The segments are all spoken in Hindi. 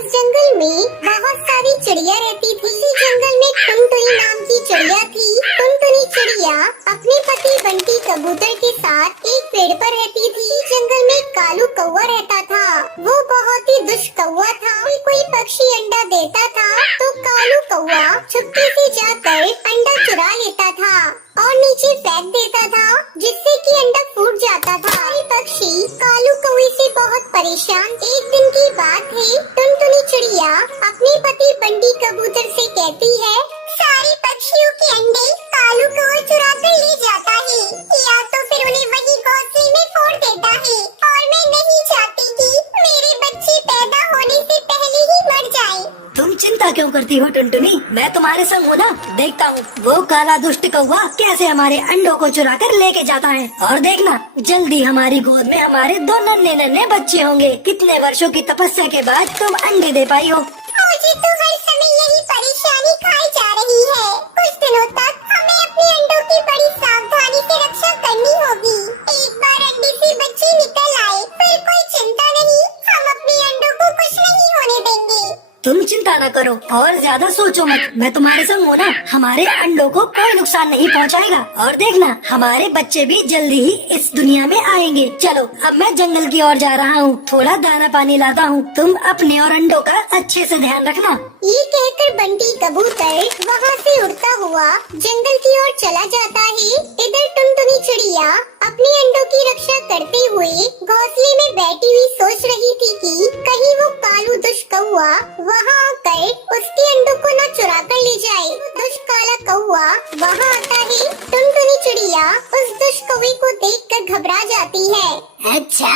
उस जंगल में बहुत सारी चिड़िया रहती थी। उसी जंगल में टुनटुनी नाम की चिड़िया थी। टुनटुनी चिड़िया अपने पति बंटी कबूतर के साथ एक पेड़ पर रहती थी। जंगल में कालू कौवा रहता था। वो बहुत ही दुष्ट कौवा था। कोई पक्षी अंडा देता था तो कालू कौवा चुपके से जाकर अंडा चुरा लेता था और नीचे फेंक देता था, जिससे कि अंडा फूट जाता था। सारे पक्षी कालू कौवे से बहुत परेशान। एक दिन की बात है, टुनटुनी चिड़िया अपने पति बंटी कबूतर से कहती है, सारे पक्षियों के अंडे कालू कौवा चुरा कर ले जाता है या तो फिर उन्हें वही घोंसले में फोड़ देता है और मैं नहीं चाहती कि मेरे बच्चे पैदा होने से पहले ही मर जाएं। तुम चिंता क्यों करती हो टुनटुनी, मैं तुम्हारे संग हूँ ना। देखता हूँ वो काला दुष्ट कौवा कैसे हमारे अंडों को चुरा कर लेके जाता है। और देखना जल्दी हमारी गोद में हमारे दो नन्हे नन्हे बच्चे होंगे। कितने वर्षों की तपस्या के बाद तुम अंडे दे पाई हो। मुझे तो हर समय यही परेशानी खाई जा रही है। कुछ दिनों तक हमें अपने अंडों की बड़ी सावधानी से रक्षा करनी होगी। एक बार अंडे से बच्चे निकल आए फिर कोई चिंता नहीं, हम अपने अंडों को कुछ नहीं होने देंगे। तुम चिंता न करो और ज्यादा सोचो मत, मैं तुम्हारे संग हूँ ना। हमारे अंडों को कोई नुकसान नहीं पहुँचाएगा। और देखना हमारे बच्चे भी जल्दी ही इस दुनिया में आएंगे। चलो अब मैं जंगल की ओर जा रहा हूँ, थोड़ा दाना पानी लाता हूँ। तुम अपने और अंडों का अच्छे से ध्यान रखना। ये कहकर बंटी कबूतर वहाँ से उड़ता हुआ जंगल की ओर चला जाता है। इधर टुनटुनी चिड़िया अपने अंडों की रक्षा करते हुए घोंसले में बैठी हुई सोच रही थी कि कहीं वो कालू दुष्ट कौवा वहाँ आकर उसके अंडों को न चुरा कर ले जाए। दुष्ट काला कौवा वहाँ आता है। टुनटुनी चिड़िया उस दुष्ट कौवे को देखकर घबरा जाती है। अच्छा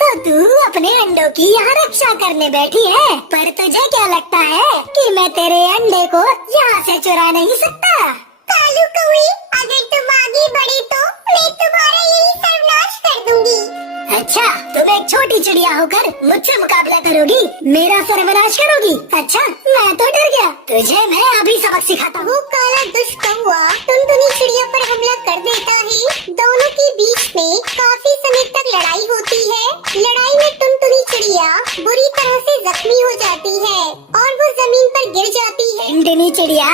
तो तू अपने अंडों की यहाँ रक्षा करने बैठी है, पर तुझे क्या लगता है कि मैं तेरे अंडे को यहाँ से चुरा नहीं सकता? कालू कौवे, अगर तुम आगे बढ़े तो मैं तुम्हारा यही सर्वनाश कर दूंगी। अच्छा तुम एक छोटी चिड़िया होकर मुझसे मुकाबला करोगी, मेरा सर्वनाश करोगी? अच्छा मैं तो डर गया, तुझे मैं अभी सबक सिखाता हूँ। वो काला दुष्ट कौवा टुनटुनी चिड़िया पर हमला कर देता है। दोनों के बीच में काफी समय तक लड़ाई होती है। लड़ाई में टुनटुनी चिड़िया बुरी तरह से जख्मी हो जाती है और वो जमीन पर गिर जाती है। टुनटुनी चिड़िया,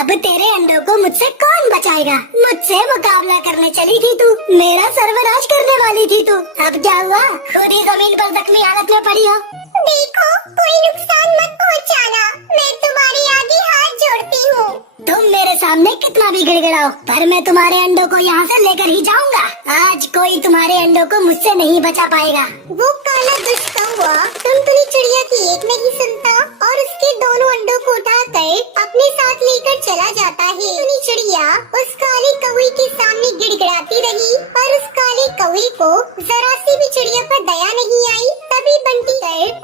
अब तेरे अंडों को मुझसे कौन बचाएगा? मुझसे मुकाबला करने चली थी तू, मेरा सर्वनाश करने वाली थी तू। अब क्या हुआ, खुद ही जमीन पर जख्मी हालत में पड़ी हो। देखो कोई नुकसान मत पहुंचाना, मैं तुम्हारे आगे हाथ जोड़ती हूँ। तुम मेरे सामने कितना भी गिड़गिड़ाओ, पर मैं तुम्हारे अंडों को यहाँ से लेकर ही जाऊंगा। आज कोई तुम्हारे अंडों को मुझसे नहीं बचा पाएगा। वो काला दुष्ट कौवा टुनटुनी चिड़िया की एक नहीं सुनता और उसके दोनों अंडों को उठाकर अपने साथ लेकर चला जाता है। टुनटुनी चिड़िया उस काले कौवे के सामने गिड़गिड़ाती रही पर उस काले कौवे को जरा सी भी चिड़िया पर दया नहीं आई। तभी बंटी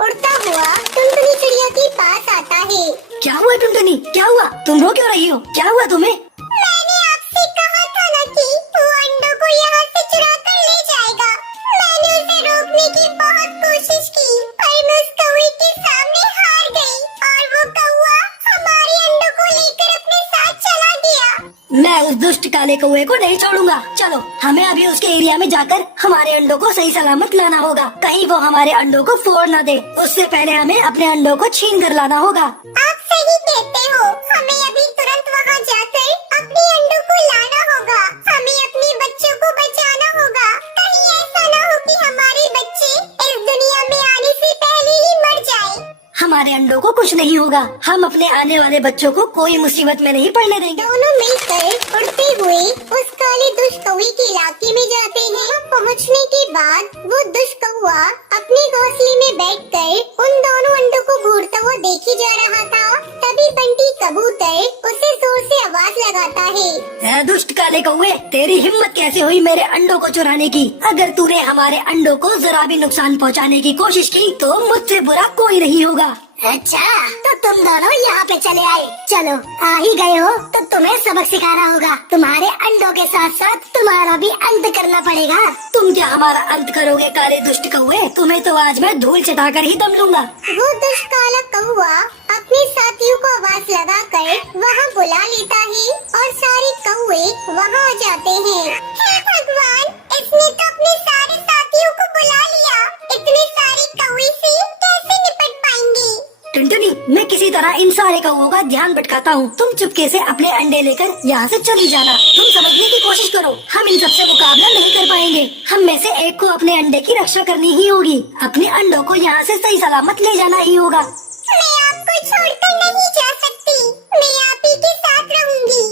उड़ता हुआ टुनटुनी चिड़िया के पास आता है। क्या हुआ टुनटुनी, क्या हुआ? तुम रो क्यों रही हो? क्या हुआ तुम्हें? मैंने आपसे कहा था ना कि वो अंडों को यहाँ से चुरा कर ले जाएगा। मैंने उसे रोकने की बहुत कोशिश की पर मैं उस कौवे के सामने हार गई और वो कौवा हमारे अंडों को लेकर अपने साथ चला गया। मैं उस दुष्ट काले कौवे को नहीं छोड़ूंगा। चलो हमें अभी उसके एरिया में जाकर हमारे अंडों को सही सलामत लाना होगा, कहीं वो हमारे अंडों को फोड़ ना दे। उससे पहले हमें अपने अंडों को छीन कर लाना होगा। आप सही कहते हो, हमें अभी तुरंत वहाँ जाकर अपने अंडों को लाना होगा। हमें अपने बच्चों को बचाना होगा। कहीं ऐसा ना हो कि हमारे बच्चे इस दुनिया में आने से पहले ही मर जाएं। हमारे अंडों को कुछ नहीं होगा, हम अपने आने वाले बच्चों को कोई मुसीबत में नहीं पड़ने देंगे। दोनों मिलकर उड़ते हुए उस काले दुष्ट कौवे के इलाके में जाते हैं। पहुंचने के बाद वो दुष्ट कौवा अपने घोंसले में बैठकर उन दोनों अंडों को घूरता हुआ देखे जा रहा था। तभी बंटी कबूतर उसे जोर से आवाज लगाता है। ऐ दुष्ट काले कौवे, तेरी हिम्मत कैसे हुई मेरे अंडों को चुराने की? अगर तूने हमारे अंडों को जरा भी नुकसान पहुंचाने की कोशिश की तो मुझसे बुरा कोई नहीं होगा। अच्छा तो तुम दोनों यहाँ पे चले आए, चलो आ ही गए हो तो तुम्हें सबक सिखाना होगा। तुम्हारे अंडों के साथ साथ तुम्हारा भी अंत करना पड़ेगा। तुम क्या हमारा अंत करोगे काले दुष्ट कौवे? तुम्हें तो आज मैं धूल चटाकर ही दम लूंगा। वो दुष्ट काला कौवा अपने साथियों को आवाज लगाकर वहाँ बुला लेता है और सारे कौवे वहाँ आ जाते हैं। हे भगवान, इसने तो अपने सारे साथियों को बुला लिया। इतने सारे कौवे से कैसे निपट पाएंगे? टुनटुनी, मैं किसी तरह इन सारे कौओं का ध्यान भटकाता हूँ। तुम चुपके से अपने अंडे लेकर यहाँ से चली जाना। तुम समझने की कोशिश करो, हम इन सबसे मुकाबला नहीं कर पाएंगे। हम में से एक को अपने अंडे की रक्षा करनी ही होगी। अपने अंडों को यहाँ से सही सलामत ले जाना ही होगा। मैं आपको छोड़कर नहीं जा सकती, मैं आप ही के साथ रहूंगी।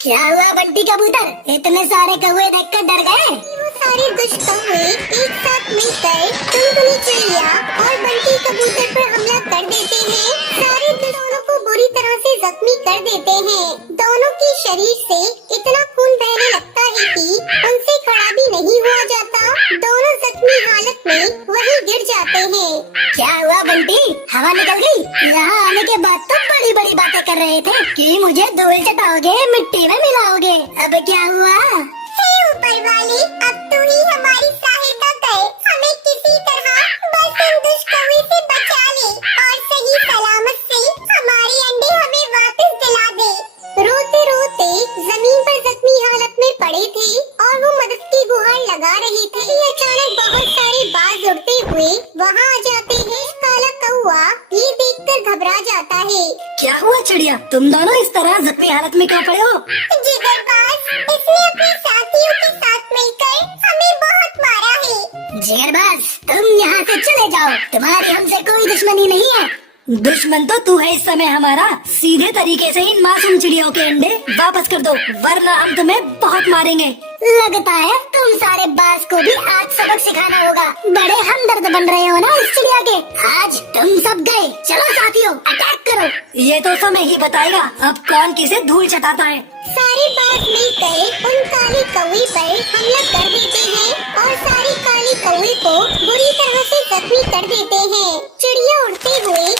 क्या हुआ बंटी कबूतर, इतने सारे कौवे देखकर डर गए? वो सारे दुष्ट कौवे एक साथ मिलकर टुनटुनी चिड़िया और बंटी कबूतर पर हमला कर देते हैं। सारे दोनों को बुरी तरह से जख्मी कर देते हैं। दोनों के शरीर से इतना खून बहने लगता है कि उनसे खड़ा भी नहीं हुआ जाता। दोनों जख्मी हालत में वहीं गिर जाते हैं। क्या हुआ बंटी, हवा निकल गई? यहाँ आने के बाद तो बड़ी बड़ी बातें कर रहे थे कि मुझे धूल चटाओगे, मिट्टी में मिलाओगे। अब क्या हुआ? हे ऊपर वाले, अब तू ही हमारी सहायता कर। हमें किसी तरह बस इन दुष्ट कौवे से बचा ले और सही सलामत से हमारे अंडे हमें वापस दिला दे। रोते रोते जमीन पर जख्मी हालत में पड़े थे और वो मदद की गुहार लगा रहे थे कि अचानक बहुत सारे बाज उड़ते हुए वहाँ आ जाते हैं। काला कौवा ये देखकर घबरा जाता है। क्या हुआ चिड़िया, तुम दोनों इस तरह जख्मी हालत में क्यों पड़े हो? जिगरबाज, इसने अपने साथियों के साथ मिलकर हमें बहुत मारा है। जिगरबाज, तुम यहाँ से चले जाओ, तुम्हारी हमसे कोई दुश्मनी नहीं है। दुश्मन तो तू है इस समय हमारा। सीधे तरीके से इन मासूम चिड़ियों के अंडे वापस कर दो, वरना हम तुम्हें बहुत मारेंगे। लगता है तुम सारे बाज को भी आज सबक सिखाना होगा। बड़े हमदर्द बन रहे हो ना इस चिड़िया के। आज तुम सब गए, चलो साथियों अटैक करो। ये तो समय ही बताएगा अब कौन किसे धूल चटाता है। सारे बाज मिलकर उन काले कौवे पर हमला कर देते हैं और सारे काले कौवे को बुरी तरह से जख्मी कर देते हैं। चिड़िया उड़ते हुए